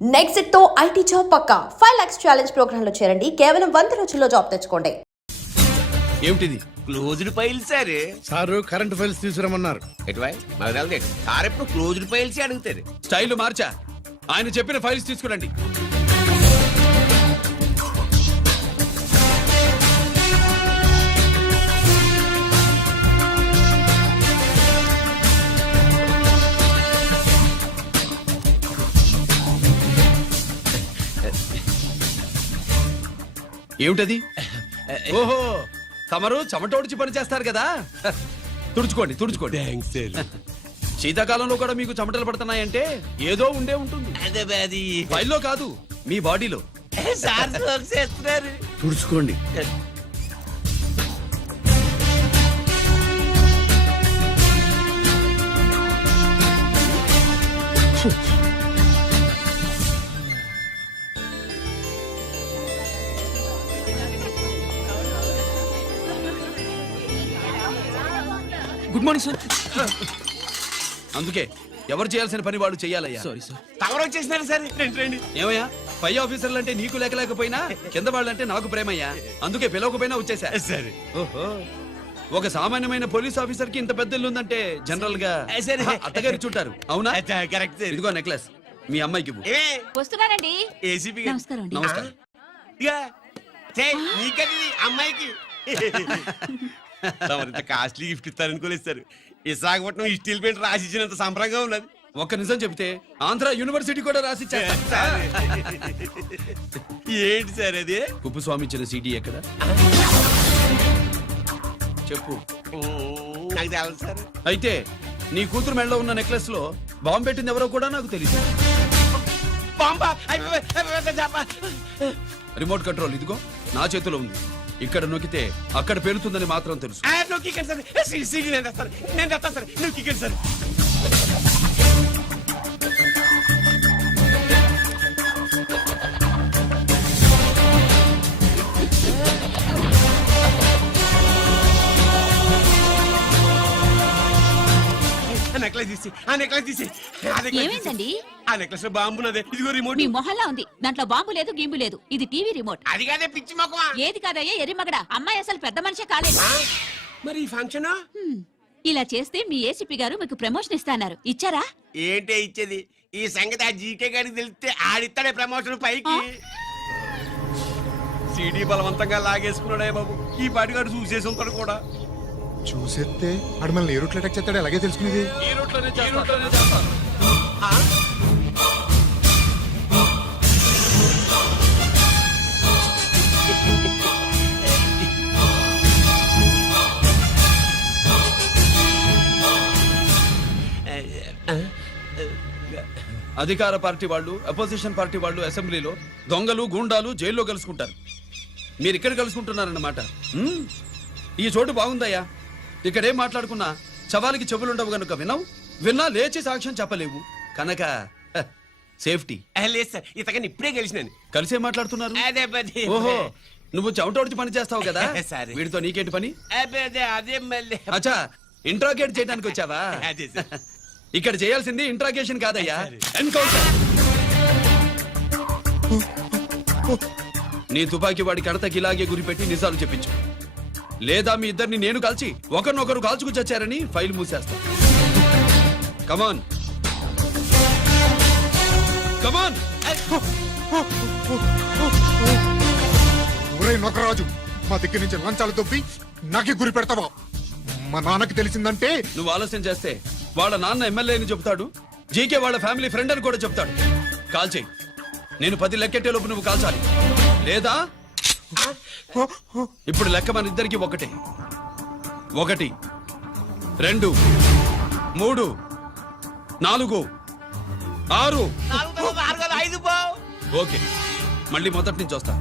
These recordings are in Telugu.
నెక్స్ట్ తో ఐటీ జాబ్ పక్కా 5 lakhs ఛాలెంజ్ ప్రోగ్రామ్ లో చేరండి. కేవలం 100 రోజుల్లో జాబ్ తెచ్చుకోండి. ఏమిటిది? Closed file sir. Sir current files తీసుకురమ్మన్నారు. ఎటువై మాకు సార్ ఎప్పుడు క్లోజ్డ్ ఫైల్స్ అడుగుతారు. స్టైల్ మార్చా. ఆయన చెప్పిన ఫైల్స్ తీసుకురండి. ఏమిటది? ఓహో, తమరు చెమటోడ్చి పని చేస్తారు కదా. తుడుచుకోండి తుడుచుకోండి. శీతాకాలంలో కూడా మీకు చెమటలు పడుతున్నాయంటే ఏదో ఉండే ఉంటుంది. అది ఫైల్లో కాదు, మీ బాడీలో. సార్ చేస్తున్నారు. తుడుచుకోండి. Good morning sir. అందుకే ఎవరు చేయాల్సిన పని వాళ్ళు చెయ్యాలయ్యా. Sorry sir. తమరు వచ్చేసినారు సార్. రండి. ఏమయ్యా, పై ఆఫీసర్లు అంటే నీకు లేకపోయినా కింద వాళ్ళంటే నాకు ప్రేమయ్యా. అందుకే పిలవకపోయినా వచ్చేసా. సరే. ఓహో, ఒక సామాన్యమైన పోలీస్ ఆఫీసర్ కి ఇంత పెద్ద ఇల్లు ఉందంటే జనరల్ గా అత్తగారు చుట్టారు. అవునా? కరెక్ట్. ఇదిగో నెక్లెస్ మీ అమ్మాయికి ఇవ్వు. వస్తున్నానండి. ఏసీపీ నమస్కారం అండి. నమస్కారం. నీకది అమ్మాయికి కాస్ట్లీ గిఫ్ట్ ఇస్తారనుకోలేదు సార్. విశాఖపట్నం స్టీల్ పెయింట్ రాసిచ్చినంత సంబరంగా ఉన్నది. ఒక్క నిజం చెప్తే ఆంధ్ర యూనివర్సిటీ కూడా రాసిచ్చా. ఏంటి సార్ అది? కుప్పస్వామి ఇచ్చిన సీడీ ఎక్కడ చెప్పు. నాకు తెలదు సార్. అయితే నీ కూతురు మెడలో ఉన్న నెక్లెస్ లో బాంబు పెట్టింది ఎవరో కూడా నాకు తెలియదు. రిమోట్ కంట్రోల్ ఇదిగో నా చేతిలో ఉంది. ఇక్కడ నొక్కితే అక్కడ పేలుతుందని మాత్రం తెలుసు. ఏమైందండి? ఆ నెక్లెస్ లో బాంబున్నదే. ఇదిగో రిమోట్. మీ మొహల్లా ఉంది. దాంట్లో బాంబు లేదు, గింబు లేదు. ఇది టీవీ రిమోట్. అది కాదే పిచ్చి మొక్కవా. ఏది కాదయ్యా ఎర్రిమగడ. అమ్మాయి అసలు పెద్ద మనిషే కాలేదు. మరి ఈ ఫంక్షన్ ఇలా చేస్తే మీ ఏసీపీ గారు మీకు ప్రమోషన్ ఇస్తాన్నారు. ఇచ్చారా? ఏంటే ఇచ్చేది? ఈ సంగతి ఆ జీకే గారికి తెలిస్తే ఆడిస్తాడే ప్రమోషన్ పైకి. సీడీ బలవంతంగా లాగేసుకున్నాడే బాబు. ఈ పాటిగాడు చూసేసి ఉంటాడు కూడా. చూసేస్తే అడు మనల్ని ఏ రూట్లో అటాక్ చేస్తాడు అలాగే తెలుసుకునేది. ఈ రూట్లోనే చేస్తాను. అధికార పార్టీ వాళ్ళు, అపోజిషన్ పార్టీ వాళ్ళు అసెంబ్లీలో దొంగలు గూండాలు జైల్లో కలుసుకుంటారు. మీరు ఇక్కడ కలుసుకుంటున్నారన్నమాట. ఈ చోటు బాగుందయ్యా. ఇక్కడేం మాట్లాడుకున్నా చవాలికి చెవులుండవు గనుక విన్నా లేచి సాక్ష్యం చెప్పలేవు కనుక సేఫ్టీ. లేదు సార్, ఇతగాని ఇప్పుడే కలిసినాను. కలిసే మాట్లాడుతున్నారు. అదే ఓహో, నువ్వు చెమటోడ్చి పని చేస్తావు కదా. సరే. వీడితో నీకేంటి పని? అదే మళ్ళీ. అచ్చా, ఇంట్రాగేట్ చేయడానికి వచ్చావా? అదే సార్. ఇక్కడ చేయాల్సింది ఇంట్రాగేషన్ కాదయ్యా, ఎన్కౌంటర్. నీ తుపాకీ వాడి కడతకి ఇలాగే గురిపెట్టి నిజాలు చెప్పించు. లేదా మీ ఇద్దరిని నేను కాల్చి ఒకరినొకరు కాల్చుకు చచ్చారని ఫైల్ మూసేస్తా. కమాన్ కమాన్. ఒరే నొకరాజు, మా దగ్గర నుంచి లంచాలు దొబ్బి నాకే గురి పెడతావా? మా నాన్నకి తెలిసిందంటే నువ్వు ఆలస్యం చేస్తే వాళ్ళ నాన్న ఎమ్మెల్యే అని చెప్తాడు, జీకే వాళ్ళ ఫ్యామిలీ ఫ్రెండ్ అని కూడా చెప్తాడు. కాల్ చేయి. నేను 10 లెక్కెట్టే లోపు నువ్వు కాల్చాలి. లేదా ఇప్పుడు లెక్క మన ఇద్దరికి ఒకటే. 1 2 3 4 6. ఓకే, మళ్ళీ మొదటి నుంచి వస్తా.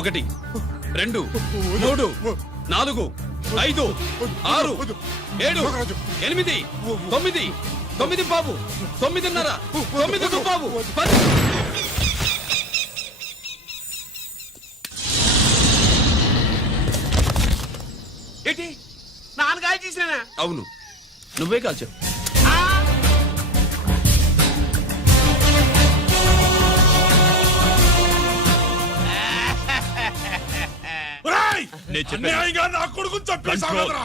1 2 3 4 5 6 7 8 9 9 బాబు 9:30 9 బాబు 10. ఏంటి నాన్నగారు చేసినా? అవును, నువ్వే కాల్చావు. నేను చెప్పేది అన్యాయంగా నా కొడుకుని చంపేశావు Control. కదరా?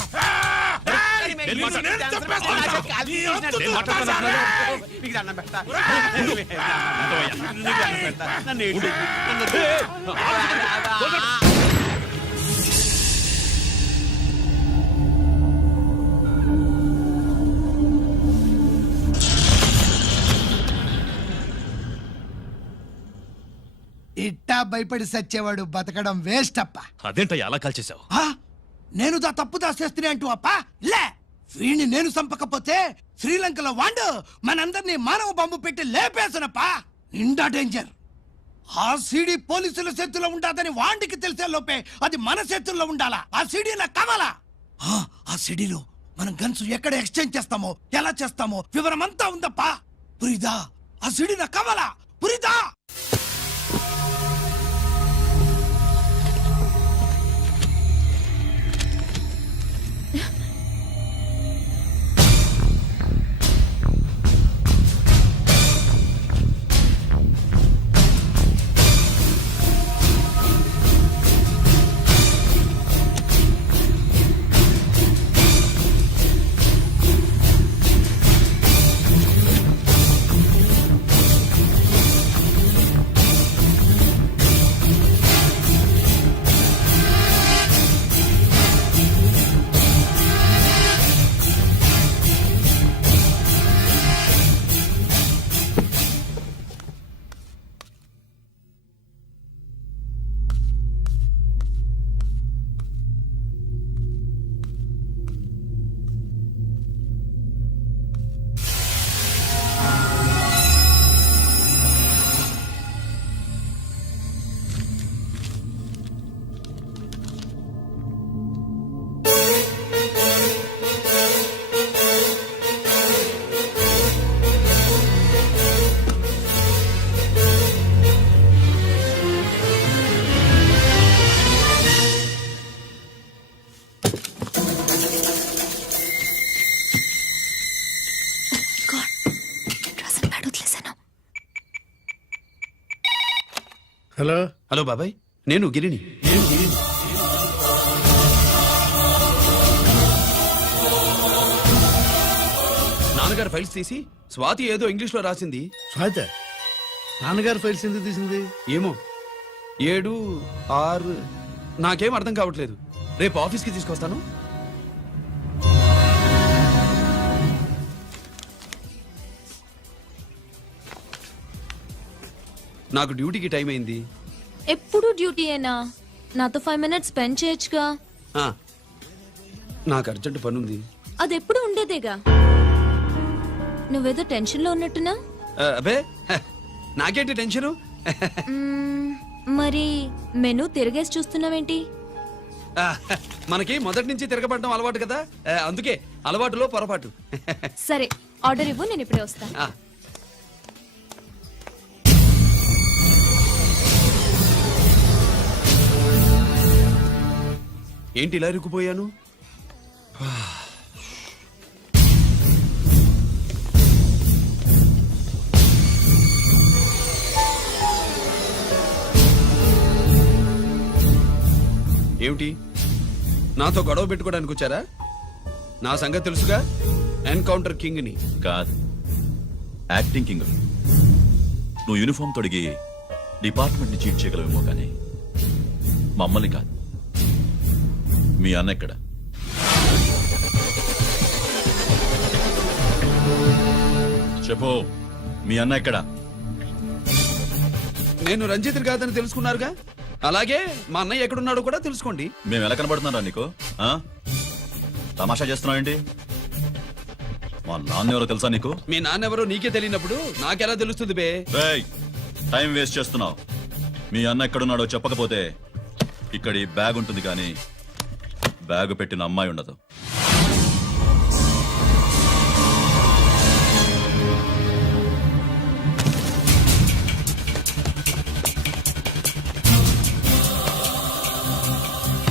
నేను నిన్ను నేను చంపేస్తాను. నీ అంతు నేను చూస్తాను. మాట్లాడుతున్నాను. మీకు దండం పెడతా. నీకు దండం పెడతా. నన్ను ఏడు. ఇట్టా భయపడి సచ్చేవాడు బతకడం వేస్ట్ అప్ప అదేంటయ్యా అలా కాల్చేశావు ఆ? నేను తప్పు దాచేస్తున్నా అంటూ అప్ప లే వీణ్ణి నేను చంపకపోతే శ్రీలంకలో వాండు మనందరినీ మానవ బాంబు పెట్టి లేపేసనప్ప నిండా డేంజర్ ఆ సీడీ పోలీసుల చేతుల్లో ఉండాదని వాండికి తెలిసే లోపే అది మన చేతుల్లో ఉండాలా ఆ సీడీ నాకు కావాలా ఆ సీడీలో మనం గన్స్ ఎక్కడ ఎక్స్చేంజ్ చేస్తామో ఎలా చేస్తామో వివరం అంతా ఉందప్పా పురిదా ఆ సీడీ నాకు కావాలా పురిదా హలో హలో బాబాయ్, నేను గిరిని. నాన్నగారు ఫైల్స్ తీసి స్వాతి ఏదో ఇంగ్లీష్ లో రాసింది. స్వాతి నాన్నగారు ఫైల్స్ ఎందుకు తీసింది? ఏమో 7, 6 నాకేం అర్థం కావట్లేదు. రేపు ఆఫీస్కి తీసుకొస్తాను. నాకు డ్యూటీకి టైం అయింది. ఎప్పుడు డ్యూటీయేనా? నాతో 5 minutes స్పెండ్ చేయొచ్చుగా. ఆ, నాకు అర్జెంట్ పని ఉంది. అది ఎప్పుడు ఉండేదేగా. నువ్వేదో టెన్షన్ లో ఉన్నట్టున్నా. అబే హ, నాకేంటి టెన్షను? మరి మెనూ తిరగేసి చూస్తున్నావేంటి? ఆ, మనకి మొదటి నుంచి తిరగబడడం అలవాటు కదా, అందుకే అలవాటులో పొరపాటు. సరే ఆర్డర్ ఇవ్వు, నేను ఇప్పుడే వస్తా. ఆ, ఏంటి ఇలా ఇరుక్కుపోయాను? ఏమిటి, నాతో గొడవ పెట్టుకోవడానికి వచ్చారా? నా సంగతి తెలుసుగా, ఎన్కౌంటర్ కింగ్ ని. కాదు, యాక్టింగ్ కింగ్. నువ్వు యూనిఫామ్ తొడిగి డిపార్ట్మెంట్ ని చీట్ చేయగలవేమో కానీ మమ్మల్ని కాదు. మీ అన్న ఎక్కడ? చెప్పు, మీ అన్న ఎక్కడ? నేను రంజిత్ కాదని తెలుసుకున్నారుగా, అలాగే మా అన్నయ్య ఎక్కడున్నాడో కూడా తెలుసుకోండి. మేము ఎలా కనబడుతున్నారా నీకు? ఆ? తమాషా చేస్తున్నావేంటి? మా నాన్న ఎవరో తెలుసా నీకు? మీ నాన్నెవరో నీకే తెలియనప్పుడు నాకెలా తెలుస్తుంది బే? రేయ్, టైం వేస్ట్ చేస్తున్నావు. మీ అన్న ఎక్కడున్నాడో చెప్పకపోతే ఇక్కడ ఈ బ్యాగ్ ఉంటుంది కానీ బ్యాగ్ పెట్టిన అమ్మాయి ఉండదు.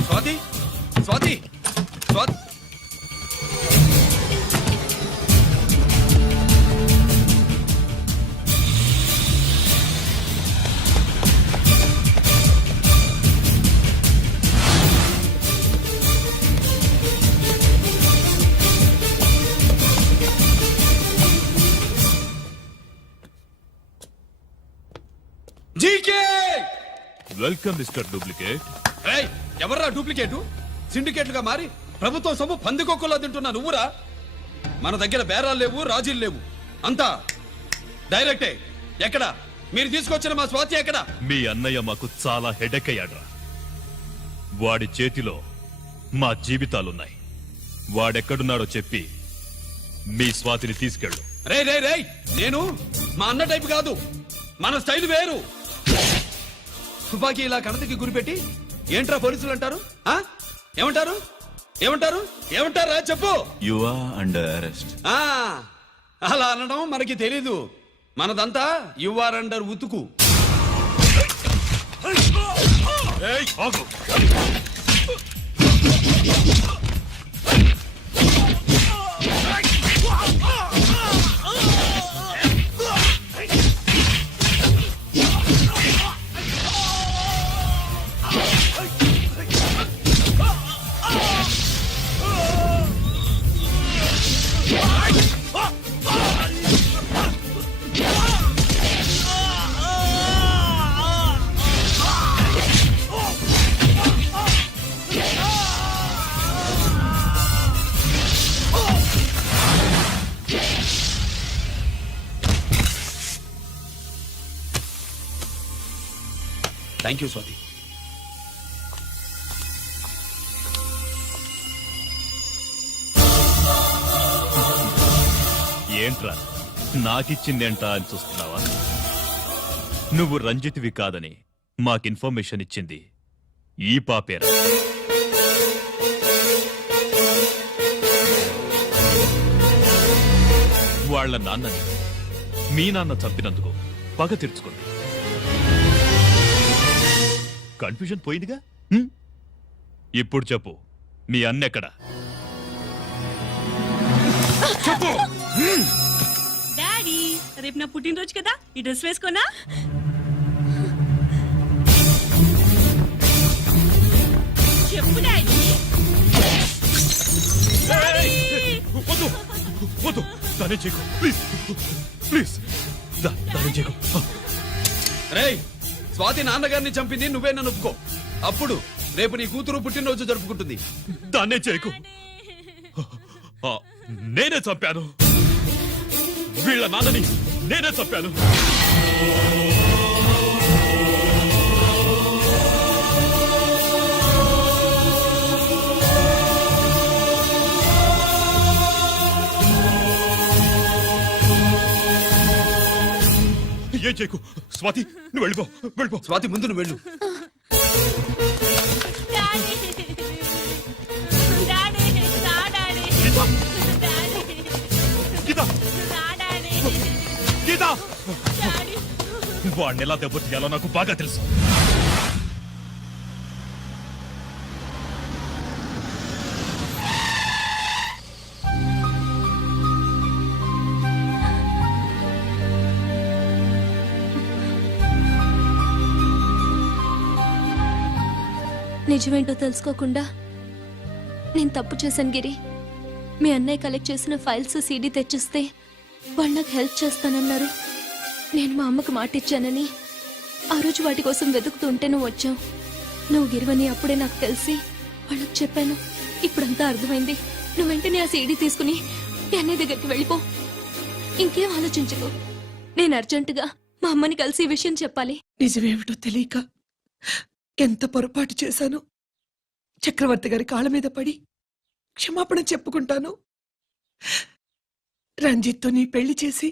Swathi, Swathi, Swathi. GK welcome mister duplicate. ఏయ్, ఎవర్రా డూప్లికేటు? సిండికేట్లుగా మారి ప్రభుత్వం సొమ్ము పందికొక్కులా తింటున్నా నువ్వురా? మన దగ్గర బేరాలు లేవు, రాజీలు లేవు, అంతా డైరెక్టే. ఎక్కడ మీరు తీసుకొచ్చిన మా స్వాతి ఎక్కడ? మీ అన్నయ్య మాకు చాలా హెడెక్ అయ్యాడ్రా. వాడి చేతిలో మా జీవితాలున్నాయి. వాడెక్కడున్నాడో చెప్పి మీ స్వాతిని తీసుకెళ్ళు. రే రే రే, నేను మా అన్న టైపు కాదు, మన స్టైల్ వేరు. తుపాకీ ఇలా కణతకి గురిపెట్టి ఏంట్రా పోలీసులు అంటారు? ఆ? ఏమంటారు? ఏమంటారు? ఏమంటారా చెప్పు. You are under arrest. ఆ, అలా అనడం మనకి తెలీదు. మనదంతా యువర్ అండర్ ఉతుకు. ఏయ్, ఆగు. Thank you Swathi. ఏంట్రా నాకిచ్చిందేంటా అని చూస్తున్నావా? నువ్వు రంజిత్వి కాదని మాకు ఇన్ఫర్మేషన్ ఇచ్చింది ఈ పాపేరా. వాళ్ళ నాన్నని మీ నాన్న చంపినందుకు పగ తీర్చుకుంది. కన్ఫ్యూజన్ పోయిందిగా. ఇప్పుడు చెప్పు, మీ అన్నెక్కడ? డాడీ, రేపు నా పుట్టినరోజు కదా, ఈ డ్రెస్ వేసుకోనా? చెప్పు డాడీ. వద్దు వద్దు, దానే చేయకు ప్లీజ్ ప్లీజ్, దానే చేయకు. రేయ్, స్వాతి నాన్నగారిని చంపింది నువ్వే నన్ను ఒప్పుకో. అప్పుడు రేపు నీ కూతురు పుట్టినరోజు జరుపుకుంటుంది. దాన్నే చేయకు. నేనే చంపాను, వీళ్ళ నాన్నని నేనే చంపాను. ఏం చేయకు స్వాతి, నువ్వు వెళ్ళిపో వెళ్ళిపో. స్వాతి ముందు నువ్వు వెళ్ళు. డాడీ, డాడీ, రా డాడీ. డాడీ, గీత రా డాడీ. గీత, డాడీ. వాడిని ఎలా దెబ్బతీయాలో నాకు బాగా తెలుసు. నిజమేంటో తెలుసుకోకుండా నేను తప్పు చేశాను గిరి. మీ అన్నయ్య కలెక్ట్ చేసిన ఫైల్స్ సీడీ తెచ్చిస్తే వాళ్ళు నాకు హెల్ప్ చేస్తానన్నారు. నేను మా అమ్మకు మాట ఇచ్చానని ఆ రోజు వాటి కోసం వెతుకుతూ ఉంటే నువ్వు వచ్చావు. నువ్వు గిరివని అప్పుడే నాకు తెలిసి వాళ్ళకి చెప్పాను. ఇప్పుడంతా అర్థమైంది. నువ్వు వెంటనే ఆ సీడీ తీసుకుని మీ అన్నయ్య దగ్గరికి వెళ్ళిపో. ఇంకేం ఆలోచించకు. నేను అర్జెంటుగా మా అమ్మని కలిసి ఈ విషయం చెప్పాలి. నిజమేమిటో తెలియక ఎంత పొరపాటు చేశాను. చక్రవర్తి గారి కాళ్ళ మీద పడి క్షమాపణ చెప్పుకుంటాను. రంజిత్తో నీ పెళ్లి చేసి